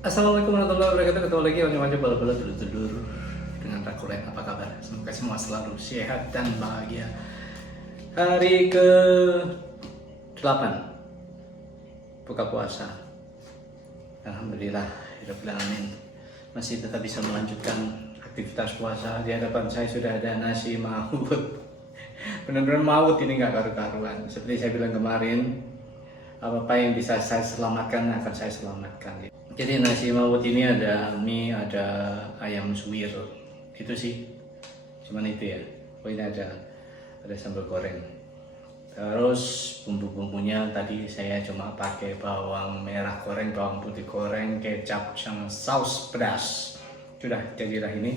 Assalamualaikum warahmatullahi wabarakatuh. Ketemu lagi macam-macam bola-bola telur-telur dengan Rakulen. Apa kabar? Semoga semua selalu sehat dan bahagia. Hari ke 8 buka puasa. Alhamdulillah, Rabbil alamin. Masih tetap bisa melanjutkan aktivitas puasa. Di hadapan saya sudah ada nasi maut. Benar-benar maut ini, nggak karu-karuan. Seperti saya bilang kemarin, apa yang bisa saya selamatkan akan saya selamatkan. Jadi nasi maut ini ada mie, ada ayam suwir, itu sih, cuman itu ya. Oh, ini ada sambal goreng. Terus bumbu-bumbunya tadi saya cuma pakai bawang merah goreng, bawang putih goreng, kecap, sama saus pedas. Sudah jadilah ini.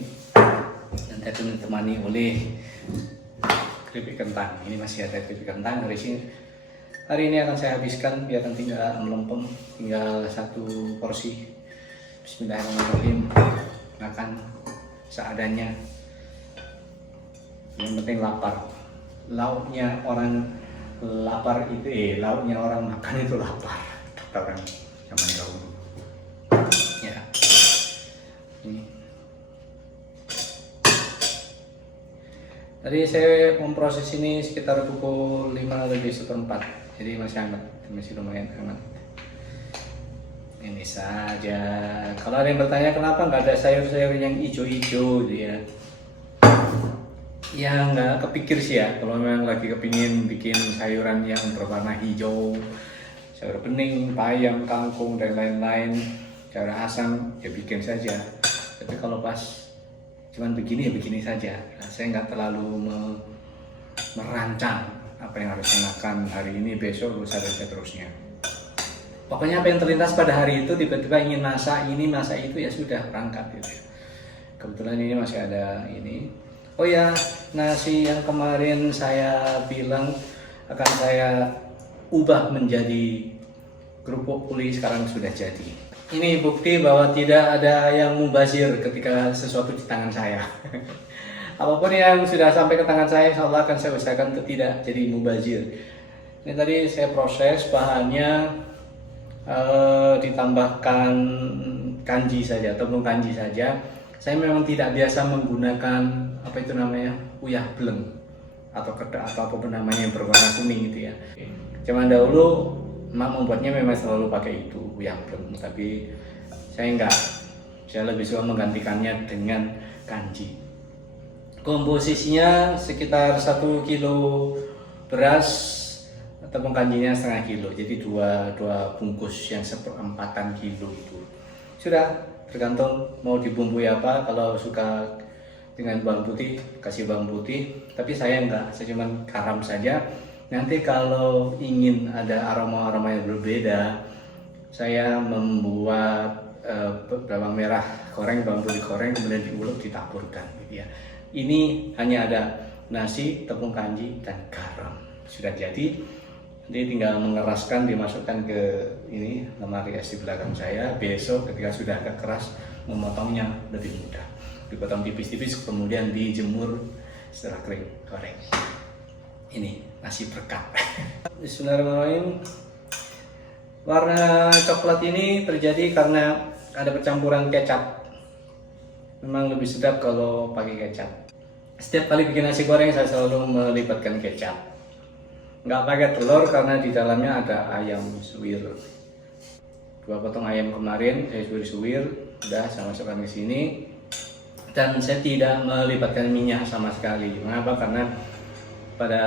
Dan tadi ditemani oleh keripik kentang. Ini masih ada keripik kentang dari sini. Hari ini akan saya habiskan, biar nanti nggak melempem, tinggal satu porsi. Bismillahirrahmanirrahim. Makan seadanya. Yang penting lapar. Lauknya orang lapar itu, lauknya orang makan itu lapar. Kata orang zaman dahulu. Ya. Ini. Tadi saya memproses ini sekitar pukul 5:04. Jadi masih hangat, masih lumayan hangat. Ini saja. Kalau ada yang bertanya kenapa nggak ada sayur-sayur yang hijau-hijau gitu ya, ya nggak kepikir sih ya. Kalau memang lagi kepingin bikin sayuran yang berwarna hijau, sayur bening, bayam, kangkung dan lain-lain, sayur asam, ya bikin saja. Tapi kalau pas cuman begini ya begini saja. Nah, saya nggak terlalu merancang apa yang harus saya makan hari ini, besok, lusa, dan seterusnya. Pokoknya apa yang terlintas pada hari itu, tiba-tiba ingin masak ini, masak itu, ya sudah berangkat gitu ya. Kebetulan ini masih ada ini. Oh ya, nasi yang kemarin saya bilang akan saya ubah menjadi kerupuk uli, sekarang sudah jadi. Ini bukti bahwa tidak ada yang mubazir ketika sesuatu di tangan saya. Apapun yang sudah sampai ke tangan saya, insya Allah akan saya usahakan tidak jadi mubazir. Ini tadi saya proses bahannya, ditambahkan kanji saja, tepung kanji saja. Saya memang tidak biasa menggunakan apa itu namanya, uyah bleng atau kedak atau apapun namanya yang berwarna kuning itu ya. Cuman dahulu mak membuatnya memang selalu pakai itu, uyah bleng, tapi saya enggak. Saya lebih suka menggantikannya dengan kanji. Komposisinya sekitar 1 kilo beras, tepung kanjinya setengah kilo, jadi dua bungkus yang seperempatan kilo itu. Sudah, tergantung mau dibumbui apa. Kalau suka dengan bawang putih, kasih bawang putih, tapi saya enggak, saya cuma garam saja. Nanti kalau ingin ada aroma-aroma yang berbeda, saya membuat bawang merah goreng, bawang putih goreng, kemudian diulek, ditaburkan gitu ya. Ini hanya ada nasi, tepung kanji, dan garam. Sudah jadi. Nanti tinggal mengeraskan, dimasukkan ke ini lemari es di belakang saya. Besok ketika sudah agak keras, memotongnya lebih mudah. Dipotong tipis-tipis, kemudian dijemur, setelah kering, goreng. Ini nasi berkat. Bismillahirrahmanirrahim. Warna coklat ini terjadi karena ada percampuran kecap. Memang lebih sedap kalau pakai kecap. Setiap kali bikin nasi goreng saya selalu melibatkan kecap. Nggak pakai telur karena di dalamnya ada ayam suwir. 2 potong ayam kemarin saya suwir, udah saya masukkan ke sini. Dan saya tidak melibatkan minyak sama sekali. Mengapa? Karena pada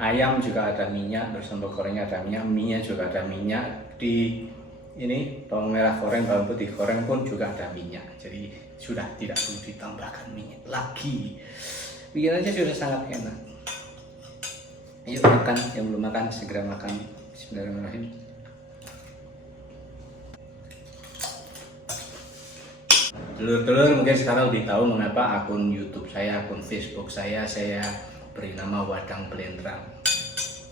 ayam juga ada minyak, terus sambal gorengnya ada minyak, mie-nya juga ada minyak. Di ini bawang merah goreng, bawang putih goreng pun juga ada minyak. Jadi sudah tidak perlu ditambahkan minyak lagi. Bikin aja sudah sangat enak. Ayo makan, yang belum makan segera makan. Bismillahirrahmanirrahim. Telur-telur mungkin sekarang lebih tahu mengapa akun YouTube saya, akun Facebook saya beri nama Wadang Blendrang.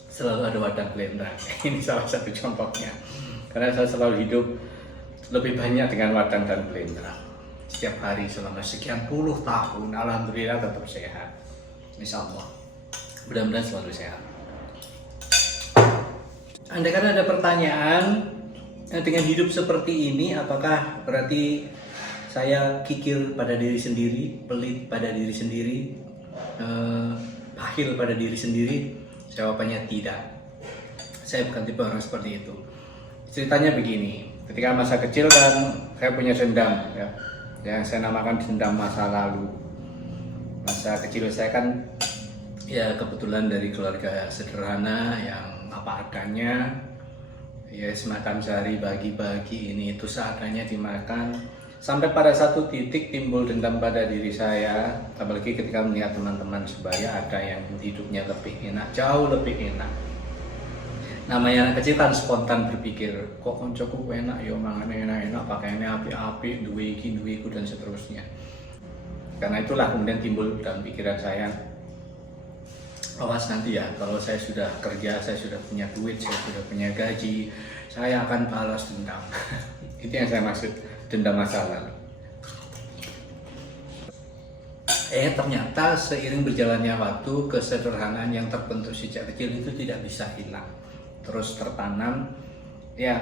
Selalu ada Wadang Blendrang. Ini salah satu contohnya. Karena saya selalu hidup lebih banyak dengan wadang dan blendrang. Setiap hari selama sekian puluh tahun, alhamdulillah tetap sehat. Insya Allah, mudah-mudahan selalu sehat. Andai kan ada pertanyaan Dengan hidup seperti ini, apakah berarti saya kikir pada diri sendiri, pelit pada diri sendiri, pahil pada diri sendiri? Jawabannya tidak. Saya bukan tipe orang seperti itu. Ceritanya begini, ketika masa kecil kan saya punya dendam, ya, yang saya namakan dendam masa lalu. Masa kecil saya kan ya kebetulan dari keluarga sederhana yang apa adanya, ya semakan sehari bagi-bagi ini itu seadanya dimakan. Sampai pada satu titik timbul dendam pada diri saya, apalagi ketika melihat teman-teman sebaya ada yang hidupnya lebih enak, jauh lebih enak. Namanya anak kecil kan spontan berpikir, kok koncoku enak, yo mangan enak-enak, pakaiannya api-api, duwe iki, duwe iku, dan seterusnya. Karena itulah kemudian timbul dalam pikiran saya, awas nanti ya, kalau saya sudah kerja, saya sudah punya duit, saya sudah punya gaji, saya akan balas dendam. Itu yang saya maksud, dendam masa lalu. Ternyata seiring berjalannya waktu, kesederhanaan yang terbentuk sejak kecil itu tidak bisa hilang, terus tertanam. Ya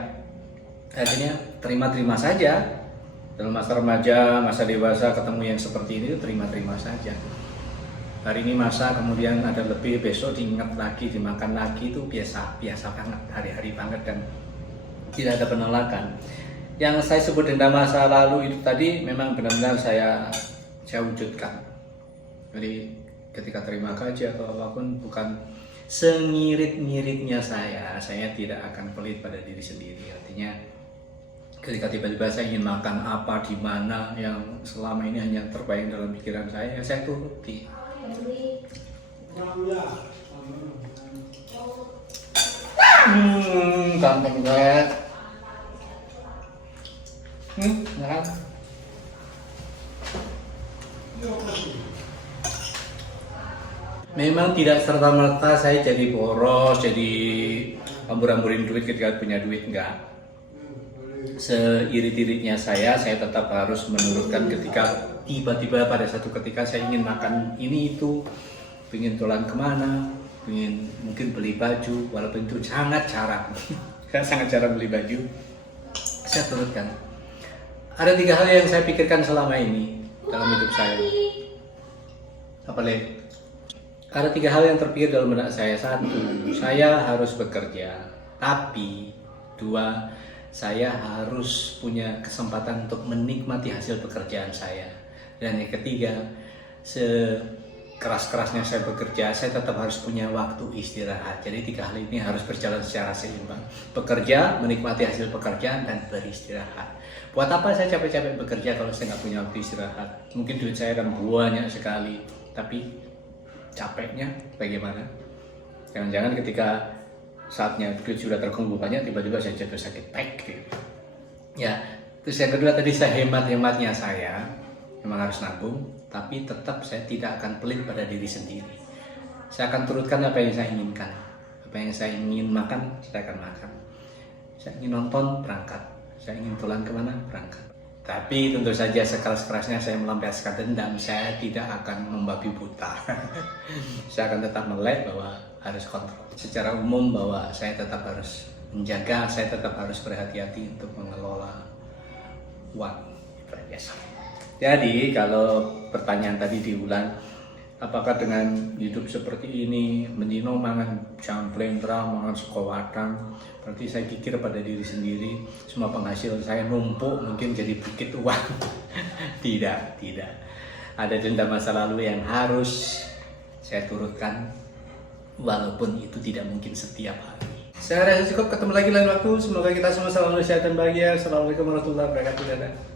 akhirnya terima-terima saja. Dalam masa remaja, masa dewasa ketemu yang seperti ini, terima-terima saja. Hari ini masa, kemudian ada lebih, besok diingat lagi, dimakan lagi, itu biasa banget, hari-hari banget, dan tidak ada penolakan. Yang saya sebut dendam masa lalu itu tadi memang benar-benar saya wujudkan. Jadi ketika terima gaji atau apapun, bukan sengirit-ngiritnya saya tidak akan pelit pada diri sendiri. Artinya ketika tiba-tiba saya ingin makan apa di mana yang selama ini hanya terbayang dalam pikiran saya turuti. Ganteng banget. Nah. Memang tidak serta-merta saya jadi boros, jadi hambur-hamburin duit ketika punya duit, enggak. Seirit-iritnya saya tetap harus menurutkan ketika tiba-tiba pada satu ketika saya ingin makan ini itu, ingin jalan kemana, ingin mungkin beli baju, walaupun itu sangat jarang. Sangat jarang beli baju, saya turutkan. Ada 3 hal yang saya pikirkan selama ini dalam hidup saya. Apa lagi? Ada 3 hal yang terpikir dalam benak saya. 1, saya harus bekerja. Tapi 2, saya harus punya kesempatan untuk menikmati hasil pekerjaan saya. Dan yang ketiga, sekeras-kerasnya saya bekerja, saya tetap harus punya waktu istirahat. Jadi 3 hal ini harus berjalan secara seimbang. Bekerja, menikmati hasil pekerjaan, dan beristirahat. Buat apa saya capek-capek bekerja kalau saya nggak punya waktu istirahat? Mungkin duit saya akan banyak sekali, tapi capeknya bagaimana? Jangan-jangan ketika saatnya duit sudah terkumpul banyak, tiba-tiba saya jatuh sakit back gitu. Ya, terus yang kedua tadi saya hemat-hematnya saya memang harus nabung, tapi tetap saya tidak akan pelit pada diri sendiri. Saya akan turutkan apa yang saya inginkan. Apa yang saya ingin makan, saya akan makan. Saya ingin nonton, berangkat. Saya ingin pulang kemana, berangkat. Tapi tentu saja sekeras-kerasnya saya melampiaskan dendam, saya tidak akan membabi buta. Saya akan tetap melek bahwa harus kontrol. Secara umum bahwa saya tetap harus menjaga, saya tetap harus berhati-hati untuk mengelola uang. Biasa. Jadi kalau pertanyaan tadi diulang, apakah dengan hidup seperti ini, mendino mangan jamplendra, mangan sekowatan, berarti saya pikir pada diri sendiri, semua penghasil saya numpuk mungkin jadi bukit uang. Tidak. Ada dendam masa lalu yang harus saya turutkan, walaupun itu tidak mungkin setiap hari. Saya rasa cukup, ketemu lagi lain waktu. Semoga kita semua selalu sehat dan bahagia. Assalamualaikum warahmatullahi wabarakatuh.